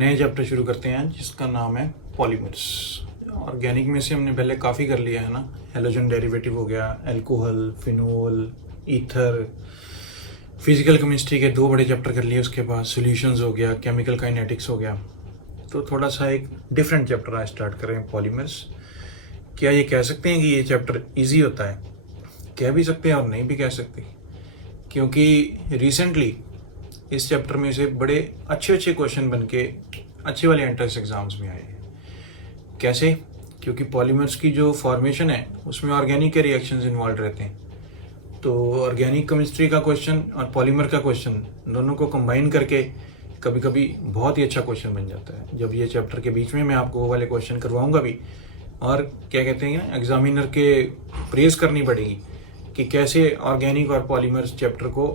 नए चैप्टर शुरू करते हैं जिसका नाम है पॉलीमर्स। ऑर्गेनिक में से हमने पहले काफ़ी कर लिया है ना, हेलोजन डेरिवेटिव हो गया, alcohol, phenol, ether, physical chemistry के 2 बड़े चैप्टर कर लिए, उसके बाद सॉल्यूशंस हो गया, केमिकल काइनेटिक्स हो गया। तो थोड़ा सा एक डिफरेंट चैप्टर आज स्टार्ट कर रहे हैं, पॉलीमर्स। क्या ये कह सकते हैं कि ये चैप्टर ईजी होता है? कह भी सकते हैं और नहीं भी कह सकते, क्योंकि रिसेंटली इस चैप्टर में से बड़े अच्छे क्वेश्चन बन के अच्छे वाले एंट्रेंस एग्जाम्स में आए हैं। कैसे? क्योंकि पॉलीमर्स की जो फॉर्मेशन है उसमें ऑर्गेनिक के रिएक्शंस इन्वॉल्व रहते हैं। तो ऑर्गेनिक केमिस्ट्री का क्वेश्चन और पॉलीमर का क्वेश्चन दोनों को कंबाइन करके कभी कभी बहुत ही अच्छा क्वेश्चन बन जाता है। जब ये चैप्टर के बीच में मैं आपको वो वाले क्वेश्चन करवाऊंगा भी, और क्या कहते हैं ना, एग्जामिनर के प्रेज करनी पड़ेगी कि कैसे ऑर्गेनिक और पॉलीमर्स चैप्टर को,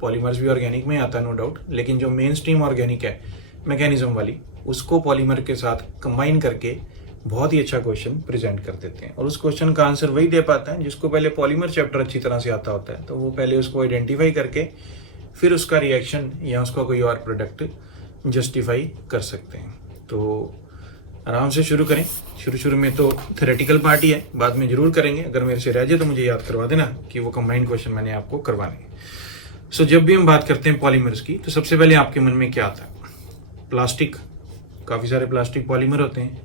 पॉलीमर्स भी ऑर्गेनिक में आता है नो डाउट, लेकिन जो मेन स्ट्रीम ऑर्गेनिक है मैकेनिज्म वाली, उसको पॉलीमर के साथ कंबाइन करके बहुत ही अच्छा क्वेश्चन प्रेजेंट कर देते हैं। और उस क्वेश्चन का आंसर वही दे पाता है जिसको पहले पॉलीमर चैप्टर अच्छी तरह से आता होता है। तो वो पहले उसको आइडेंटिफाई करके फिर उसका रिएक्शन या उसका कोई और प्रोडक्ट जस्टिफाई कर सकते हैं। तो आराम से शुरू करें। शुरू में तो थ्योरेटिकल पार्ट ही है, बाद में जरूर करेंगे। अगर मेरे से रह जाए तो मुझे याद करवा देना कि वो कंबाइंड क्वेश्चन मैंने आपको करवाने हैं। सो जब भी हम बात करते हैं पॉलीमर्स की, तो सबसे पहले आपके मन में क्या आता है? प्लास्टिक, काफ़ी सारे प्लास्टिक पॉलीमर होते हैं।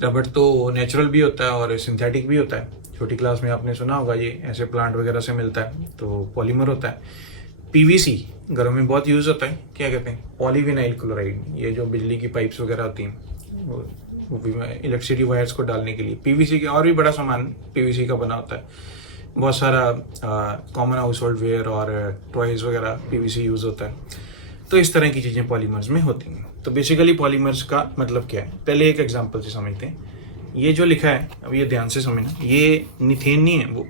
रबड़ तो नेचुरल भी होता है और सिंथेटिक भी होता है। छोटी क्लास में आपने सुना होगा, ये ऐसे प्लांट वगैरह से मिलता है, तो पॉलीमर होता है। पीवीसी घरों में बहुत यूज़ होता है, क्या कहते हैं, पॉलीविनाइल क्लोराइड। ये जो बिजली की पाइप्स वगैरह होती हैं, वो इलेक्ट्रिसिटी वायर्स को डालने के लिए पीवीसी के, और भी बड़ा सामान पीवीसी का बना होता है। बहुत सारा कॉमन हाउस होल्ड वेयर और टॉयज़ वगैरह पीवीसी यूज़ होता है। तो इस तरह की चीज़ें पॉलीमर्स में होती हैं। तो बेसिकली पॉलीमर्स का मतलब क्या है, पहले एक एग्जांपल से समझते हैं। ये जो लिखा है, अब ये ध्यान से समझना, ये मीथेन नहीं है, वो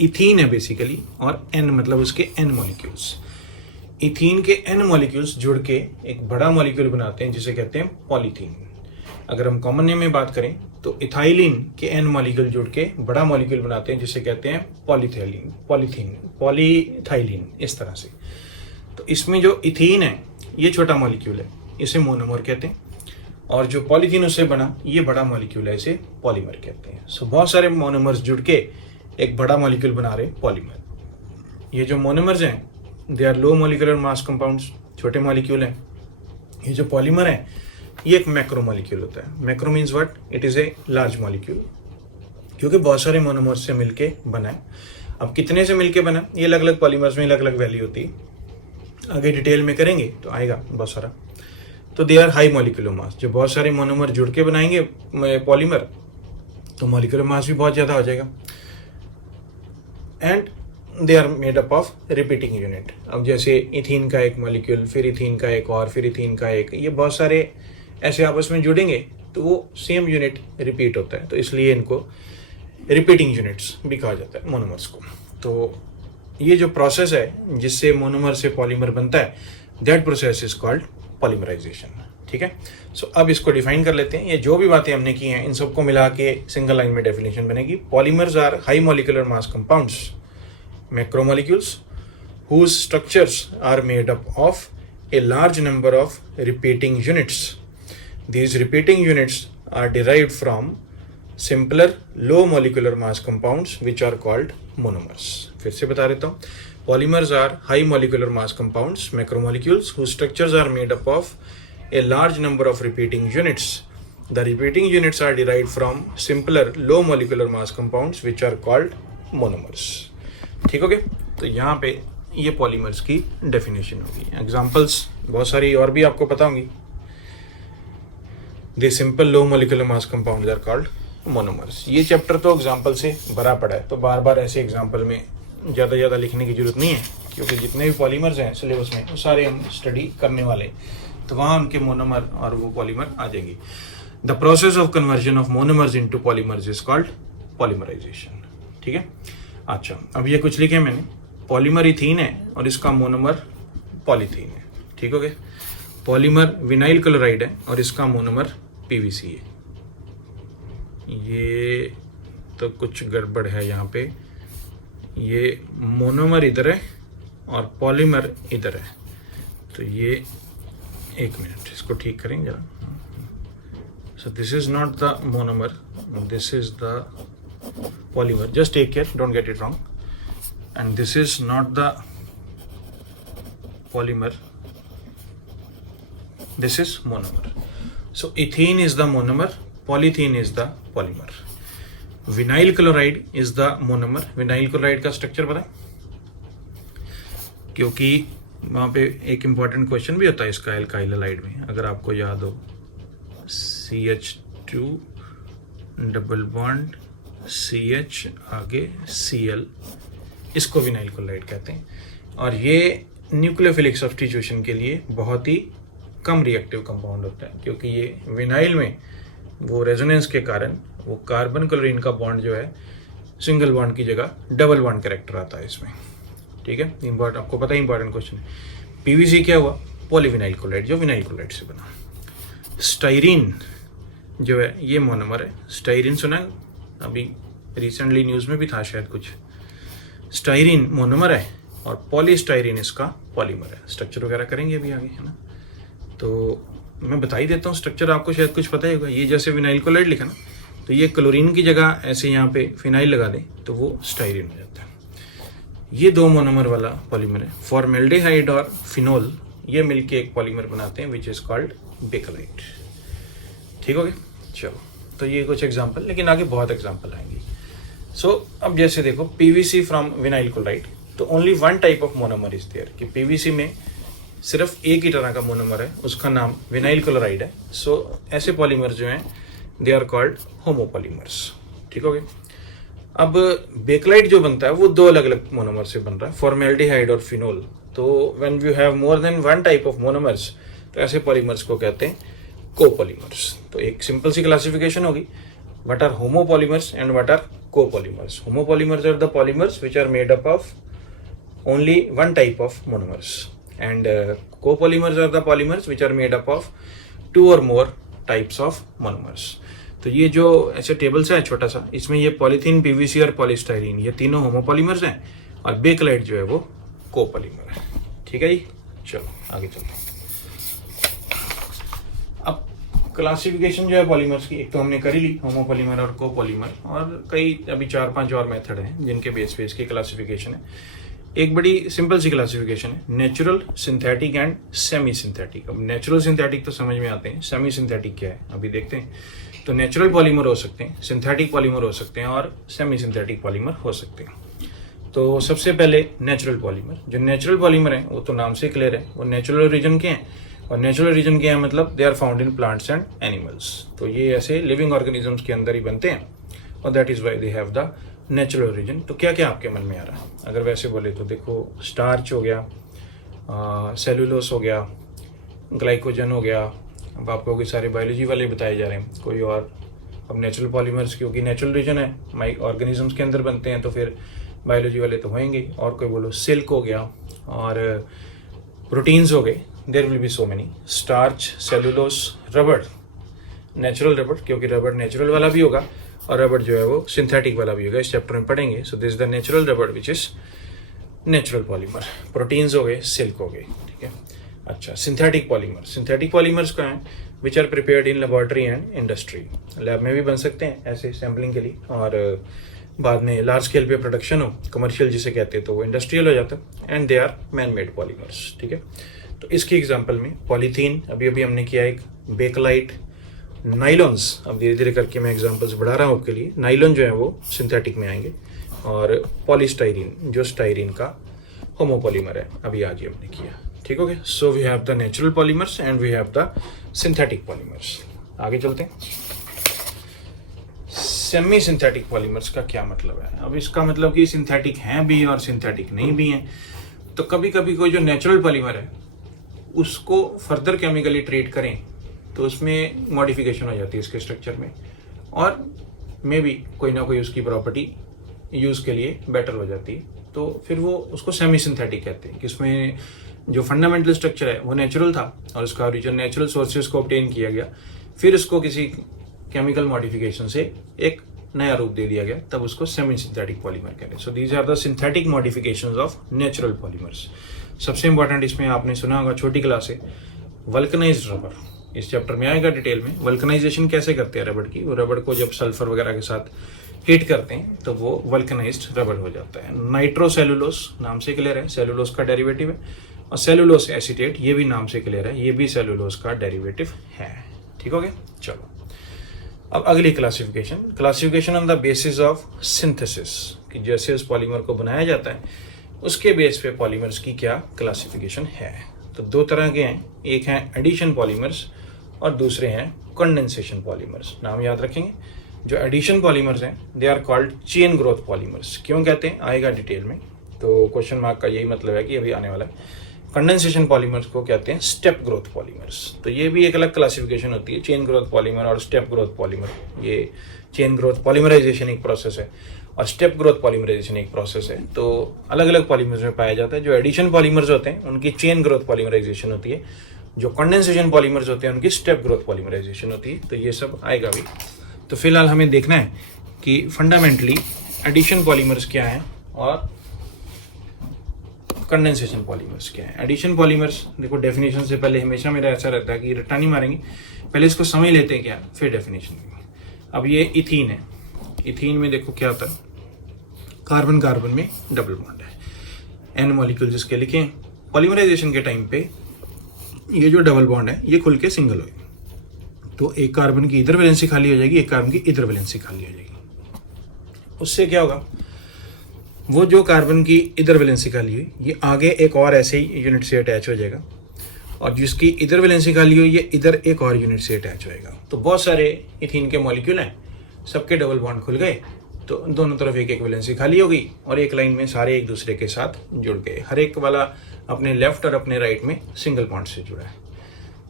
इथीन है बेसिकली, और एन मतलब उसके एन मॉलिक्यूल्स। इथीन के एन मॉलिक्यूल्स जुड़ के एक बड़ा मॉलिक्यूल बनाते हैं जिसे कहते हैं पॉलीथीन। अगर हम कॉमन नेम में बात करें तो इथाइलिन के एन मॉलिक्यूल जुड़ के बड़ा मॉलिक्यूल बनाते हैं जिसे कहते हैं पॉलीथाइलिन, इस तरह से। तो इसमें जो इथीन है ये छोटा मॉलिक्यूल है, इसे मोनोमर कहते हैं, और जो पॉलीथीन उससे बना ये बड़ा मॉलिक्यूल है, इसे पॉलीमर कहते हैं। सो बहुत सारे मोनोमर्स जुड़ के एक बड़ा मॉलिक्यूल बना रहे पॉलीमर। ये जो मोनोमर्स हैं they are low molecular mass compounds, छोटे मॉलिक्यूल हैं। ये जो पॉलीमर है ये एक मैक्रो मॉलिक्यूल होता है। Macro means what? It is a large molecule, क्योंकि बहुत सारे मोनोमर्स से मिलके बना है। अब कितने से मिलके बना, ये अलग अलग पॉलीमर्स में अलग अलग वैल्यू होती है, आगे डिटेल में करेंगे तो आएगा बहुत सारा। तो they are high molecular mass. जब बहुत सारे मोनोमर जुड़ के बनाएंगे पॉलीमर तो मॉलिक्यूलर मास भी बहुत ज़्यादा हो जाएगा। And they are made up of repeating unit. अब जैसे इथीन का एक मॉलिक्यूल, फिर इथीन का एक और, फिर इथीन का एक, ये बहुत सारे ऐसे आपस में जुड़ेंगे तो वो सेम यूनिट रिपीट होता है, तो इसलिए इनको रिपीटिंग यूनिट्स भी कहा जाता है मोनोमर्स को। तो ये जो प्रोसेस है जिससे मोनोमर से पॉलीमर बनता है, that process is called polymerization. ठीक है। सो अब इसको डिफाइन कर लेते हैं। ये जो भी बातें हमने की हैं इन सबको मिला के सिंगल लाइन में डेफिनेशन बनेगी। Polymers are high molecular mass compounds, macromolecules, whose structures are made up of a large number of repeating units. These repeating units are derived from simpler low molecular mass compounds which are called monomers. फिर से बता देता हूँ। Polymers are high molecular mass compounds, macromolecules, whose structures are made up of a large number of repeating units. The repeating units are derived from simpler low molecular mass compounds which are called monomers. ठीक हो गया? तो यहाँ पे ये polymers की definition होगी। Examples बहुत सारी और भी आपको पता होंगी। The simple low molecular mass compounds are called monomers. ये चैप्टर तो एग्जांपल से भरा पड़ा है, तो बार बार ऐसे एग्जांपल में ज़्यादा लिखने की जरूरत नहीं है, क्योंकि जितने भी पॉलीमर्स हैं सिलेबस में वो सारे हम स्टडी करने वाले हैं, तो वहाँ उनके मोनोमर और वो पॉलीमर आ जाएंगे। The process of conversion of monomers into polymers is called polymerization. ठीक है। अच्छा, अब ये कुछ लिखे मैंने। पॉलीमर इथीन है और इसका मोनोमर पॉलीथीन है। ठीक हो गया। पॉलीमर विनाइल क्लोराइड है और इसका मोनोमर पीवीसी है। ये तो कुछ गड़बड़ है यहाँ पे, ये मोनोमर इधर है और पॉलीमर इधर है, तो ये एक मिनट, इसको ठीक करेंगे जरा। So this is not the monomer, this is the polymer, just take care, don't get it wrong. And this is not the polymer, this is monomer. So ethene is the monomer, polythene is the polymer. Vinyl chloride is the monomer. Vinyl chloride का structure पता है, क्योंकि वहाँ पे एक important question भी होता है इसका एल्काइल हैलाइड में, अगर आपको याद हो, CH2 डबल बॉन्ड CH आगे Cl, इसको विनाइल क्लोराइड कहते हैं। और ये न्यूक्लियोफिलिक सब्स्टिट्यूशन के लिए बहुत ही कम रिएक्टिव कंपाउंड होता है, क्योंकि ये विनाइल में वो रेजोनेंस के कारण वो कार्बन क्लोरीन का बॉन्ड जो है सिंगल बॉन्ड की जगह डबल बॉन्ड कैरेक्टर आता है इसमें। ठीक है, इम्पॉर्टेंट, आपको पता है इंपॉर्टेंट क्वेश्चन है। पीवीसी क्या हुआ, पॉलीविनाइल क्लोराइड, जो विनाइल क्लोराइड से बना। स्टाइरीन जो है ये मोनोमर है। स्टाइरीन सुना है, अभी रिसेंटली न्यूज़ में भी था शायद कुछ। स्टाइरीन मोनोमर है और पॉलीस्टाइरीन इसका पॉलीमर है। स्ट्रक्चर वगैरह करेंगे अभी आगे, है ना, तो मैं बता ही देता हूँ स्ट्रक्चर, आपको शायद कुछ पता ही होगा। ये जैसे विनाइल क्लोराइड लिखा ना, तो ये क्लोरीन की जगह ऐसे यहाँ पे फिनाइल लगा दें तो वो स्टाइरीन हो जाता है। ये दो मोनोमर वाला पॉलीमर है। फॉर्मेल्डिहाइड और फिनोल ये मिलके एक पॉलीमर बनाते हैं विच इज कॉल्ड बेकलाइट। ठीक हो गया, चलो, तो ये कुछ एग्जाम्पल, लेकिन आगे बहुत एग्जाम्पल आएंगे। सो अब जैसे देखो पीवीसी फ्रॉम विनाइल क्लोराइड, तो only one type of monomer is there, कि पीवीसी में सिर्फ एक ही तरह का मोनोमर है, उसका नाम विनाइल क्लोराइड है। सो ऐसे पॉलीमर जो हैं दे आर कॉल्ड होमोपॉलीमर्स। ठीक हो गया। अब बेकलाइट जो बनता है वो दो अलग अलग मोनोमर से बन रहा है, फॉर्मेल्डिहाइड और फिनोल। तो when you have more than one type of monomers, तो ऐसे पॉलीमर्स को कहते हैं कोपॉलीमर्स। तो एक सिंपल सी क्लासिफिकेशन होगी, what are homopolymers and what are copolymers. Homopolymers are the polymers which are made up of only one type of monomers, and copolymers are the polymers which are made up of two or more types of monomers. तो ये जो ऐसे table सा है छोटा सा, इसमें ये पॉलीथीन, पीवीसी और पॉलीस्टाइरीन ये तीनों होमोपॉलीमर्स हैं, और बेकलाइट जो है वो कोपॉलीमर है। ठीक है जी, चलो आगे चलते हैं। अब क्लासिफिकेशन जो है पॉलीमर्स की, एक तो हमने करी ली होमोपॉलीमर और कोपॉलीमर, और कई अभी 4-5 और मेथड हैं जिनके बेस पे इसकी क्लासिफिकेशन है। एक बड़ी सिंपल सी क्लासिफिकेशन है, natural, synthetic and semi synthetic. अब नेचुरल सिंथेटिक तो समझ में आते हैं, सेमी सिंथेटिक क्या है अभी देखते हैं। तो नेचुरल पॉलीमर हो सकते हैं, सिंथेटिक पॉलीमर हो सकते हैं, और सेमी सिंथेटिक पॉलीमर हो सकते हैं। तो सबसे पहले नेचुरल पॉलीमर। जो नेचुरल पॉलीमर है वो तो नाम से क्लियर है, वो नेचुरल ओरिजिन के हैं, और नेचुरल रीजन के हैं मतलब they are found in plants and animals. तो ये ऐसे लिविंग ऑर्गेनिजम्स के अंदर ही बनते हैं, और that is why they have the natural origin. तो क्या क्या आपके मन में आ रहा है अगर वैसे बोले तो देखो, स्टार्च हो गया, सेलुलोस हो गया, ग्लाइकोजन हो गया। अब आपको कोई सारे बायोलॉजी वाले बताए जा रहे हैं, कोई और। अब नेचुरल पॉलीमर्स क्योंकि नेचुरल रीजन है, ऑर्गेनिजम्स के अंदर बनते हैं, तो फिर बायोलॉजी वाले तो होंगे। और कोई बोलो सिल्क हो गया, और प्रोटीन्स हो गए, there will be so many. Starch, cellulose, रबड़, नेचुरल रबड़, क्योंकि रबड़ नेचुरल वाला भी होगा और रबड़ जो है वो सिंथेटिक वाला भी होगा, इस चैप्टर में पढ़ेंगे। So this is the natural rubber which is natural polymer. Proteins हो गए, सिल्क हो गए, ठीक है। अच्छा, सिंथेटिक पॉलीमर। सिंथेटिक पॉलीमर्स का है which are prepared in laboratory and industry. Lab में भी बन सकते हैं ऐसे सैम्पलिंग के लिए, और बाद में लार्ज स्केल पे प्रोडक्शन हो, कमर्शियल जिसे कहते हैं, तो वो इंडस्ट्रियल हो जाता है। And they are man made polymers, ठीक है। तो इसकी एग्जांपल में पॉलीथीन अभी अभी हमने किया, एक बेकलाइट, नाइलॉन्स। अब धीरे धीरे करके मैं एग्जांपल्स बढ़ा रहा हूँ आपके लिए। नाइलॉन जो है वो सिंथेटिक में आएंगे, और पॉलीस्टाइरीन जो स्टाइरीन का होमोपॉलीमर है, अभी आज ही हमने किया, ठीक हो गया। So we have the natural polymers and we have the synthetic polymers. आगे चलते हैं। सेमी सिंथेटिक पॉलीमर्स का क्या मतलब है? अब इसका मतलब कि सिंथेटिक हैं भी और सिंथेटिक नहीं भी हैं। तो कभी कभी कोई जो नेचुरल पॉलीमर है उसको फर्दर केमिकली ट्रीट करें तो उसमें मॉडिफिकेशन हो जाती है इसके स्ट्रक्चर में, और मे बी कोई ना कोई उसकी प्रॉपर्टी यूज़ के लिए बेटर हो जाती है, तो फिर वो उसको सेमी सिंथेटिक कहते हैं। कि इसमें जो फंडामेंटल स्ट्रक्चर है वो नेचुरल था और उसका ओरिजिन नेचुरल सोर्सेज को ऑब्टेन किया गया, फिर उसको किसी केमिकल मॉडिफिकेशन से एक नया रूप दे दिया गया, तब उसको सेमी सिंथेटिक पॉलीमर कहते हैं। So these are the synthetic modifications of natural polymers. सबसे इंपॉर्टेंट इसमें आपने सुना होगा छोटी क्लास से, वल्कनाइज्ड रबर, इस चैप्टर में आएगा डिटेल में वल्कनाइजेशन कैसे करते हैं रबड़ की। वो रबड़ को जब सल्फर वगैरह के साथ हीट करते हैं तो वो वल्कनाइज्ड रबर हो जाता है। नाइट्रोसेलुलोस नाम से क्लियर है, सेलुलोस का डेरिवेटिव है। और सेलुलोस एसीटेट, ये भी नाम से क्लियर है, ये भी सेलुलोस का डेरिवेटिव है। ठीक हो गया। चलो अब अगली classification on the basis of synthesis, कि जैसे उस पॉलीमर को बनाया जाता है उसके बेस पे पॉलीमर्स की क्या क्लासिफिकेशन है। तो दो तरह के हैं, एक हैं एडिशन पॉलीमर्स और दूसरे हैं कंडेंसेशन पॉलीमर्स। नाम याद रखेंगे। जो एडिशन पॉलीमर्स हैं they are called chain growth polymers. क्यों कहते हैं आएगा डिटेल में, तो क्वेश्चन मार्क का यही मतलब है कि अभी आने वाला है। कंडेंसेशन पॉलीमर्स को कहते हैं स्टेप ग्रोथ पॉलीमर्स। तो ये भी एक अलग क्लासिफिकेशन होती है, चेन ग्रोथ पॉलीमर और स्टेप ग्रोथ पॉलीमर। ये चेन ग्रोथ पॉलीमराइजेशन एक प्रोसेस है और स्टेप ग्रोथ पॉलीमराइजेशन एक प्रोसेस है। तो अलग अलग पॉलीमर्स में पाया जाता है। जो एडिशन पॉलीमर्स होते हैं उनकी चेन ग्रोथ पॉलीमराइजेशन होती है, जो कंडेंसेशन पॉलीमर्स होते हैं उनकी स्टेप ग्रोथ पॉलीमराइजेशन होती है। तो ये सब आएगा भी। तो फिलहाल हमें देखना है कि फंडामेंटली एडिशन पॉलीमर्स क्या है और कंडेंसेशन पॉलीमर्स क्या है। एडिशन पॉलीमर्स देखो डेफिनेशन से पहले हमेशा मेरा ऐसा रहता है कि रट्टा नहीं मारेंगे, पहले इसको समझ लेते हैं क्या, फिर डेफिनेशन देंगे। अब ये इथीन है, इथीन में देखो क्या होता है, कार्बन कार्बन में डबल बॉन्ड है, एन मॉलिक्यूल जिसके लिखे। पॉलीमराइजेशन के टाइम पे ये जो डबल बॉन्ड है ये खुल के सिंगल होगा, तो एक कार्बन की इधर वैलेंसी खाली हो जाएगी, एक कार्बन की इधर वैलेंसी खाली हो जाएगी। उससे क्या होगा, वो जो कार्बन की इधर वैलेंसी खाली हुई ये आगे एक और ऐसे ही यूनिट से अटैच हो जाएगा, और जिसकी इधर वैलेंसी खाली हुई ये इधर एक और यूनिट से अटैच होएगा। तो बहुत सारे इथीन के मॉलिक्यूल हैं, सबके डबल बॉन्ड खुल गए, तो दोनों तरफ एक एक वैलेंसी खाली हो गई और एक लाइन में सारे एक दूसरे के साथ जुड़ गए। हर एक वाला अपने लेफ्ट और अपने राइट में सिंगल बॉन्ड से जुड़ा है।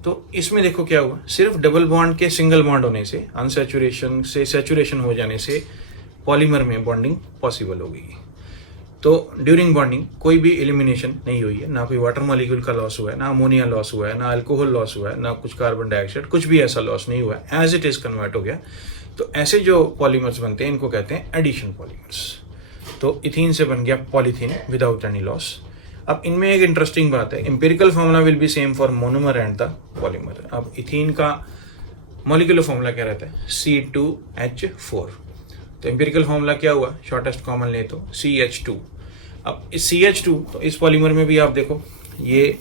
तो इसमें देखो क्या हुआ, सिर्फ डबल बॉन्ड के सिंगल बॉन्ड होने से, अनसैचुरेशन से सैचुरेशन हो जाने से पॉलीमर में बॉन्डिंग पॉसिबल हो गई। तो ड्यूरिंग बॉन्डिंग कोई भी एलिमिनेशन नहीं हुई है, ना कोई वाटर मॉलिक्यूल का लॉस हुआ है, ना अमोनिया लॉस हुआ है, ना अल्कोहल लॉस हुआ है, ना कुछ कार्बन डाइऑक्साइड, कुछ भी ऐसा लॉस नहीं हुआ है, एज इट इज कन्वर्ट हो गया। तो ऐसे जो पॉलीमर्स बनते हैं इनको कहते हैं एडिशन पॉलीमर्स। तो इथीन से बन गया पॉलीथीन विदाउट एनी लॉस। अब इनमें एक इंटरेस्टिंग बात है, empirical formula will be same for monomer and the polymer. अब इथीन का मॉलिक्यूलर फॉर्मूला क्या रहता है, C2H4। तो एम्पिरिकल फॉर्मूला क्या हुआ, शॉर्टेस्ट कॉमन ले तो CH2। अब इस CH2, तो इस पॉलीमर में भी आप देखो ये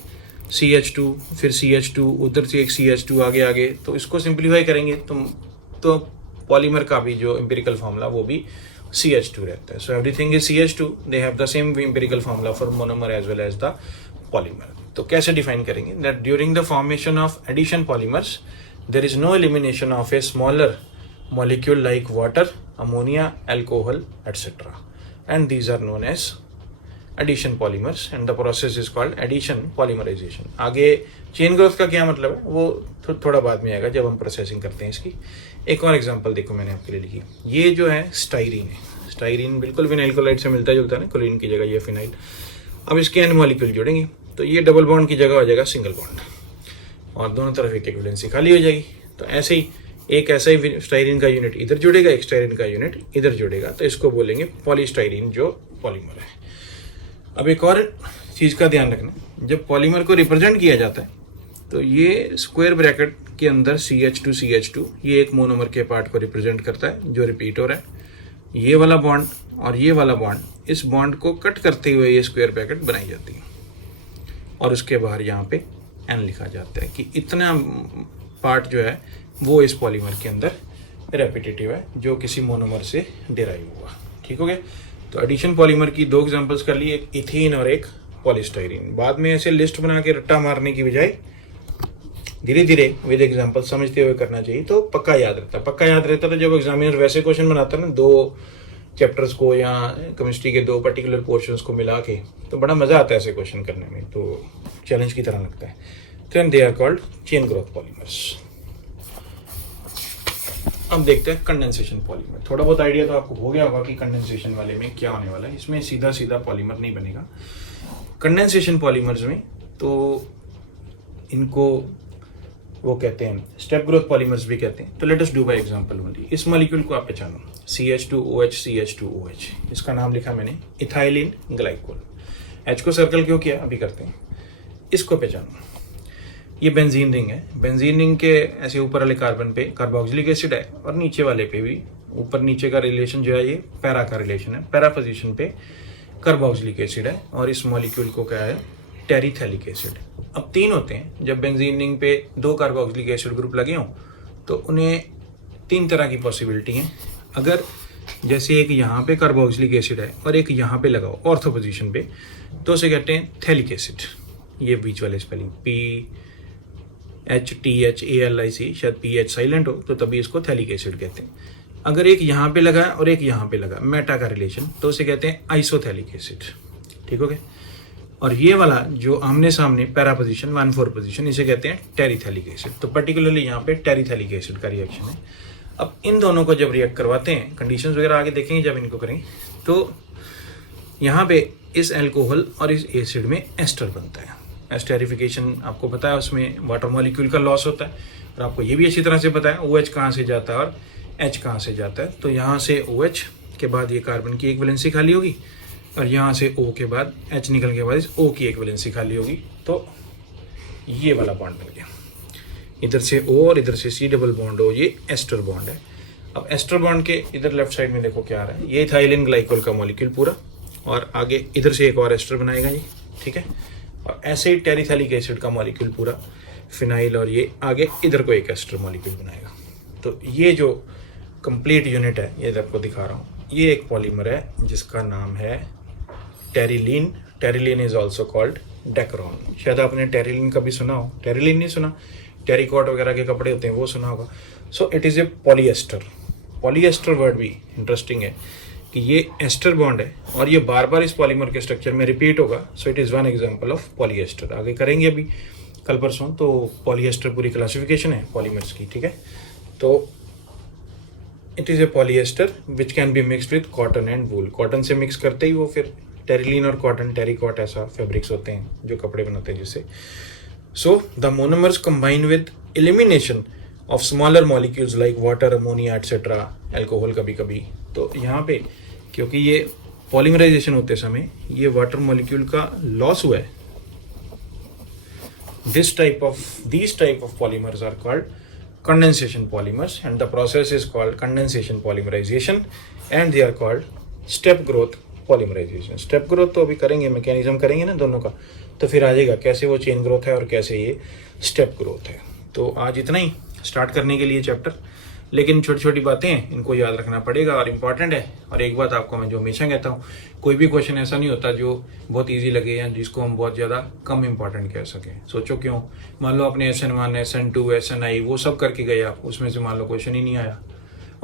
CH2 फिर CH2, उधर से एक CH2 आगे, तो इसको सिंप्लीफाई करेंगे तो पॉलीमर का भी जो एम्पिरिकल फॉर्मूला वो भी CH2 रहता है। So everything is CH2, they have the same empirical formula for monomer as well as the polymer. तो कैसे डिफाइन करेंगे, that during the formation of addition polymers there is no elimination of a smaller molecule like water, ammonia, alcohol, etc. And these are known as addition polymers and the process is called addition polymerization. आगे chain growth का क्या मतलब है वो थोड़ा बाद में आएगा जब हम प्रोसेसिंग करते हैं इसकी। एक और एग्जांपल देखो मैंने आपके लिए लिखी, ये जो है स्टाइरीन है। स्टाइरीन बिल्कुल फिनाइल क्लोराइड से मिलता जुलता है ना, क्लोरीन की जगह ये फिनाइल। अब इसके एन मॉलिक्यूल जोड़ेंगे तो ये डबल बॉन्ड की जगह हो जाएगा सिंगल बॉन्ड, और दोनों तरफ एक एक वैलेंसी खाली हो जाएगी। तो ऐसे ही एक ऐसा ही स्टाइरीन का यूनिट इधर जुड़ेगा, एक स्टाइरीन का यूनिट इधर जुड़ेगा, तो इसको बोलेंगे पॉलीस्टाइरीन जो पॉलीमर है। अब एक और चीज़ का ध्यान रखना, जब पॉलीमर को रिप्रेजेंट किया जाता है तो ये स्क्वायर ब्रैकेट के अंदर CH2 ये एक मोनोमर के पार्ट को रिप्रेजेंट करता है जो रिपीट हो रहा है। ये वाला बॉन्ड और ये वाला बॉन्ड, इस बॉन्ड को कट करते हुए ये स्क्वायर ब्रैकेट बनाई जाती है, और उसके बाहर यहाँ पे N लिखा जाता है कि इतना पार्ट जो है वो इस पॉलीमर के अंदर रेपिटेटिव है जो किसी मोनोमर से डिराइव हुआ। ठीक हो गया। तो एडिशन पॉलीमर की दो एग्जांपल्स कर ली, एक इथीन और एक पॉलीस्टाइरीन। बाद में ऐसे लिस्ट बना के रट्टा मारने की बजाय धीरे धीरे विद एग्जांपल समझते हुए करना चाहिए, तो पक्का याद रहता। तो जब एग्जामिनर वैसे क्वेश्चन बनाता है ना, दो चैप्टर्स को या केमिस्ट्री के दो पर्टिकुलर पोर्शंस को मिला के, तो बड़ा मजा आता है ऐसे क्वेश्चन करने में, तो चैलेंज की तरह लगता है। Then they are called chain growth polymers. अब देखते हैं कंडेंसेशन पॉलीमर। थोड़ा बहुत आइडिया तो आपको हो गया होगा कि कंडेंसेशन वाले में क्या होने वाला है। इसमें सीधा पॉलीमर नहीं बनेगा। कंडेंसेशन पॉलीमर्स में तो इनको वो कहते हैं स्टेप ग्रोथ पॉलीमर्स भी कहते हैं। तो let us do by example only. इस मॉलिक्यूल को आप पहचानो, CH2OH। इसका नाम लिखा मैंने इथाइलिन ग्लाइकोल। H को सर्कल क्यों किया अभी करते हैं। इसको पहचानो, ये बेंजीन रिंग है। बेंजीन रिंग के ऐसे ऊपर वाले कार्बन पे कार्बोक्सिलिक एसिड है और नीचे वाले पे भी, ऊपर नीचे का रिलेशन जो है ये पैरा का रिलेशन है, पैरा पोजीशन पे कार्बोक्सिलिक एसिड है और इस मॉलिक्यूल को क्या है, टेरिथैलिक एसिड। अब 3 होते हैं, जब बेंजीन रिंग पे 2 कार्बोक्सिलिक एसिड ग्रुप लगे हों तो उन्हें 3 तरह की पॉसिबिलिटी है। अगर जैसे एक यहाँ पे कार्बोक्सिलिक एसिड है और एक यहाँ पे लगाओ ऑर्थो पोजीशन पे, तो उसे कहते हैं थैलिक एसिड। ये बीच वाले स्पेलिंग PHTHALIC, शायद PH साइलेंट हो तो तभी इसको थैलिक एसिड कहते हैं। अगर एक यहाँ पे लगा और एक यहाँ पे लगा, मेटा का रिलेशन, तो उसे कहते हैं आइसोथैलिक एसिड। ठीक हो गया। और ये वाला जो आमने सामने पैरा पोजीशन 1,4 पोजीशन, इसे कहते हैं टेरिथैलिक एसिड। तो पर्टिकुलरली यहाँ पे टेरिथैलिक एसिड का रिएक्शन है। अब इन दोनों को जब रिएक्ट करवाते हैं, कंडीशंस वगैरह आगे देखेंगे जब इनको करेंगे, तो यहाँ पे इस अल्कोहल और इस एसिड में एस्टर बनता है। एस्टेरिफिकेशन आपको पता है, उसमें वाटर मॉलिक्यूल का लॉस होता है और आपको ये भी अच्छी तरह से पता है OH कहाँ से जाता है और H कहाँ से जाता है। तो यहाँ से OH के बाद ये कार्बन की एक वैलेंसी खाली होगी और यहाँ से O के बाद H निकल के बाद इस O की एक वैलेंसी खाली होगी। तो ये वाला बॉन्ड बन गया, इधर से O और इधर से C डबल बॉन्ड O, ये एस्टर बॉन्ड है। अब एस्टर बॉन्ड के इधर लेफ्ट साइड में देखो क्या आ रहा है, ये इथाइलिन ग्लाइकोल का मॉलिक्यूल पूरा, और आगे इधर से एक और एस्टर बनाएगा ये। ठीक है। और ऐसे ही टेरिथैलिक एसिड का मॉलिक्यूल पूरा फिनाइल, और ये आगे इधर को एक एस्टर मॉलिक्यूल बनाएगा। तो ये जो कंप्लीट यूनिट है, ये आपको दिखा रहा हूँ, ये एक पॉलीमर है जिसका नाम है terylene. Terylene is also called Dacron. शायद आपने टेरिलीन कभी सुना हो, टेरिलीन नहीं सुना, टेरिकॉट वगैरह के कपड़े होते हैं वो सुना होगा। So it is a polyester. Polyester word भी इंटरेस्टिंग है कि ये एस्टर बॉन्ड है और ये बार बार इस पॉलीमर के स्ट्रक्चर में रिपीट होगा। So it is one example of polyester. आगे करेंगे अभी कल परसों, तो पॉलीएस्टर पूरी क्लासिफिकेशन है पॉलीमर्स की। ठीक है। तो it is a polyester which can be mixed with cotton and wool. Cotton से मिक्स करते ही वो फिर टेरिलीन और कॉटन, टेरिकॉट ऐसा फैब्रिक्स होते हैं जो कपड़े बनाते हैं जिससे। So the monomers combine with elimination of smaller molecules like water, ammonia etcetera, alcohol कभी कभी। तो यहाँ पे क्योंकि ये पॉलीमराइजेशन होते समय ये वाटर मॉलिक्यूल का लॉस हुआ है, these type of polymers are called condensation polymers, and the process is called condensation polymerization, and they are called step growth polymerization. step growth तो अभी करेंगे, मैकेनिज्म करेंगे ना दोनों का, तो फिर आ जाएगा कैसे वो चेन ग्रोथ है और कैसे ये स्टेप ग्रोथ है। तो आज इतना ही स्टार्ट करने के लिए चैप्टर, लेकिन छोटी छोटी बातें हैं, इनको याद रखना पड़ेगा और इम्पॉर्टेंट है। और एक बात आपको मैं जो हमेशा कहता हूँ, कोई भी क्वेश्चन ऐसा नहीं होता जो बहुत इजी लगे या जिसको हम बहुत ज़्यादा कम इम्पॉर्टेंट कह सकें। सोचो क्यों, मान लो आपने SN1, SN2, SNI वो सब करके गए आप, उसमें से मान लो क्वेश्चन ही नहीं आया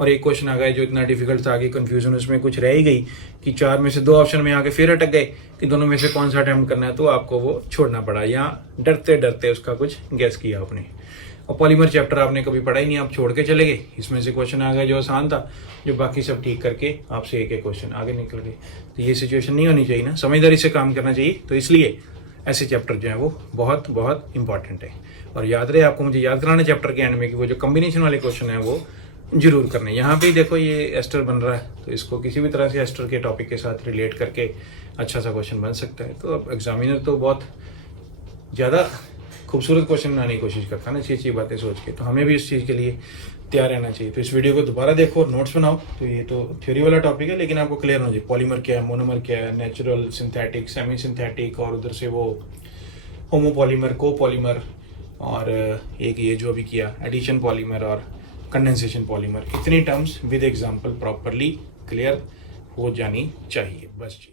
और एक क्वेश्चन आ गया जो इतना डिफिकल्ट था, आगे कन्फ्यूजन उसमें कुछ रह ही गई कि 4 में से 2 ऑप्शन में आके फिर अटक गए कि दोनों में से कौन सा अटैम्प्ट करना है, तो आपको वो छोड़ना पड़ा या डरते डरते उसका कुछ गैस किया आपने। और पॉलीमर चैप्टर आपने कभी पढ़ा ही नहीं, आप छोड़ के चले गए, इसमें से क्वेश्चन आ गया जो आसान था, जो बाकी सब ठीक करके आपसे एक एक क्वेश्चन आगे निकल गए। तो ये सिचुएशन नहीं होनी चाहिए ना, समझदारी से काम करना चाहिए। तो इसलिए ऐसे चैप्टर जो है वो बहुत बहुत इंपॉर्टेंट है। और याद रहे आपको, मुझे याद कराना चैप्टर के एंड में कि वो जो कॉम्बिनेशन वाले क्वेश्चन है वो जरूर करने। यहाँ पे देखो ये एस्टर बन रहा है, तो इसको किसी भी तरह से एस्टर के टॉपिक के साथ रिलेट करके अच्छा सा क्वेश्चन बन सकता है। तो अब एग्जामिनर तो बहुत ज़्यादा खूबसूरत क्वेश्चन बनाने की कोशिश करता है ना, अच्छी अच्छी बातें सोच के, तो हमें भी इस चीज़ के लिए तैयार रहना चाहिए। तो इस वीडियो को दोबारा देखो और नोट्स बनाओ। तो ये तो थ्योरी वाला टॉपिक है, लेकिन आपको क्लियर होना चाहिए पॉलीमर क्या है, मोनोमर क्या है, नेचुरल, सिंथेटिक, सेमी सिंथेटिक, और उधर से वो होमोपॉलीमर, कोपॉलीमर, और एक ये जो अभी किया एडिशन पॉलीमर और कंडेंसेशन पॉलीमर। इतनी terms with example properly clear हो जानी चाहिए बस जी।